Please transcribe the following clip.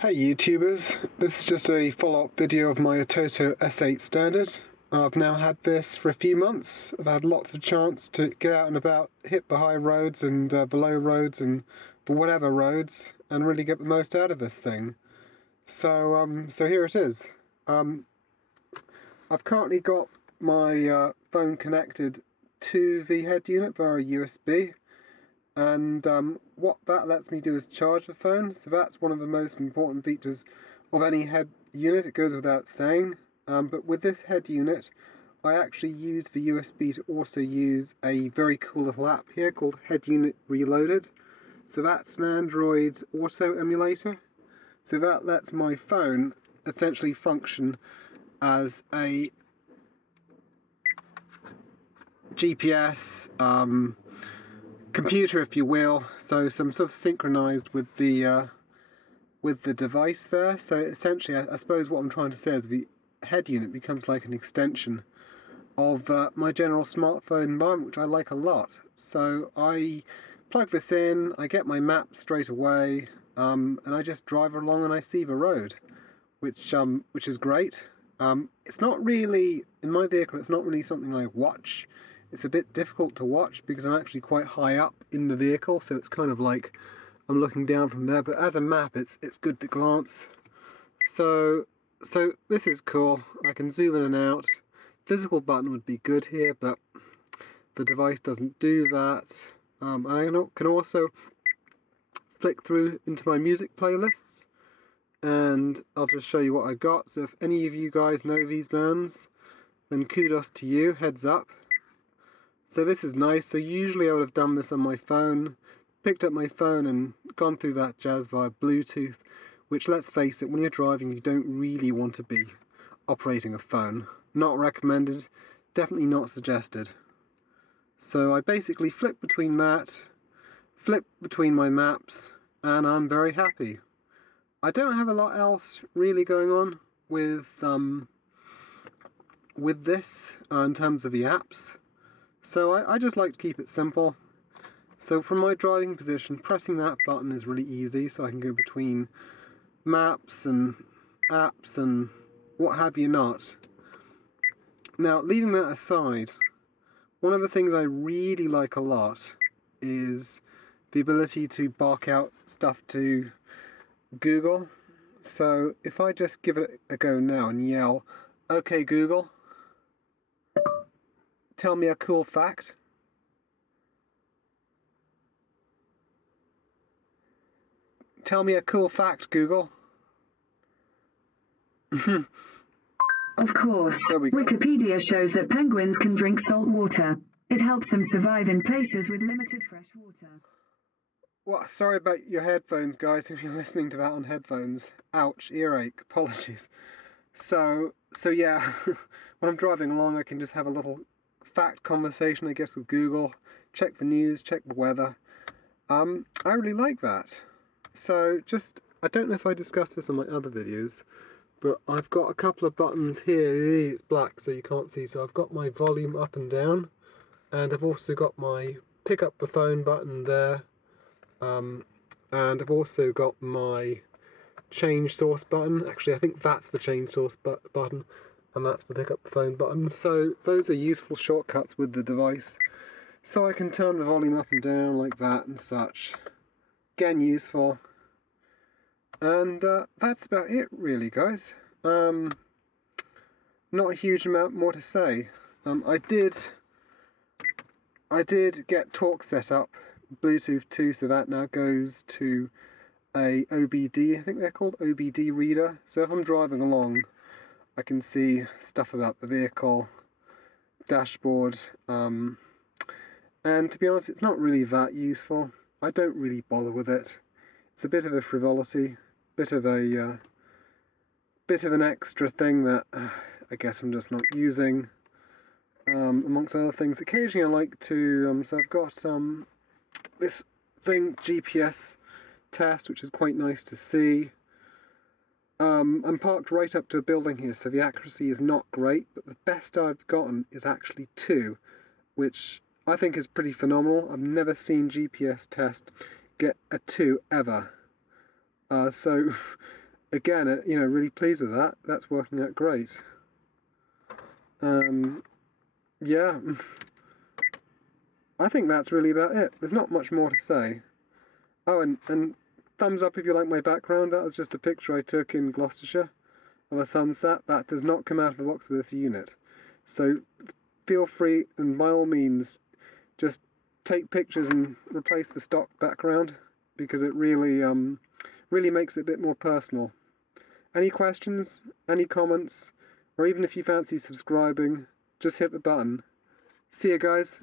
Hey YouTubers, this is just a follow-up video of my Atoto S8 standard. I've now had this for a few months. I've had lots of chance to get out and about, hit the high roads and below roads and the whatever roads, and really get the most out of this thing. So here it is. I've currently got my phone connected to the head unit via USB. And what that lets me do is charge the phone, so that's one of the most important features of any head unit, it goes without saying. But with this head unit, I actually use the USB to also use a very cool little app here called Head Unit Reloaded. So that's an Android Auto emulator. So that lets my phone essentially function as a GPS, computer, if you will, so some sort of synchronized with the device there. So essentially, I suppose what I'm trying to say is the head unit becomes like an extension of my general smartphone environment, which I like a lot. So I plug this in, I get my map straight away, and I just drive along and I see the road, which is great. It's not really, in my vehicle, it's not really something I watch. It's a bit difficult to watch because I'm actually quite high up in the vehicle, so it's kind of like I'm looking down from there, but as a map it's good to glance. So this is cool. I can zoom in and out. Physical button would be good here, but the device doesn't do that. And I can also flick through into my music playlists, and I'll just show you what I got. So if any of you guys know these bands, then kudos to you, heads up. So this is nice. So usually I would have done this on my phone, picked up my phone and gone through that jazz via Bluetooth, which, let's face it, when you're driving you don't really want to be operating a phone. Not recommended, definitely not suggested. So I basically flip between my maps, and I'm very happy. I don't have a lot else really going on with this in terms of the apps. So I just like to keep it simple. So from my driving position, pressing that button is really easy, so I can go between maps and apps and what have you not. Now, leaving that aside, one of the things I really like a lot is the ability to bark out stuff to Google. So if I just give it a go now and yell, "Okay Google, tell me a cool fact." Tell me a cool fact, Google. Of course. Wikipedia shows that penguins can drink salt water. It helps them survive in places with limited fresh water. Well, sorry about your headphones, guys, if you're listening to that on headphones. Ouch, earache, apologies. So yeah, when I'm driving along I can just have a little fact conversation, I guess, with Google, check the news, check the weather. I really like that. So I don't know if I discussed this on my other videos, but I've got a couple of buttons here. It's black so you can't see, so I've got my volume up and down, and I've also got my pick up the phone button there, and I've also got my change source button. Actually, I think that's the change source button, and that's the pick up the phone button. So those are useful shortcuts with the device. So I can turn the volume up and down like that and such. Again, useful. And that's about it really, guys. Not a huge amount more to say. I did get talk set up, Bluetooth too, so that now goes to a OBD, I think they're called, OBD reader. So if I'm driving along, I can see stuff about the vehicle, dashboard, and to be honest, it's not really that useful. I don't really bother with it. It's a bit of a frivolity, bit of an extra thing that I guess I'm just not using. Amongst other things, occasionally I like to. So I've got this thing, GPS test, which is quite nice to see. I'm parked right up to a building here, so the accuracy is not great, but the best I've gotten is actually 2, which I think is pretty phenomenal. I've never seen GPS test get a 2 ever. So again, really pleased with that. That's working out great. Yeah, I think that's really about it. There's not much more to say. Oh, and thumbs up if you like my background. That was just a picture I took in Gloucestershire of a sunset. That does not come out of the box with this unit. So feel free, and by all means, just take pictures and replace the stock background, because it really makes it a bit more personal. Any questions, any comments, or even if you fancy subscribing, just hit the button. See you guys.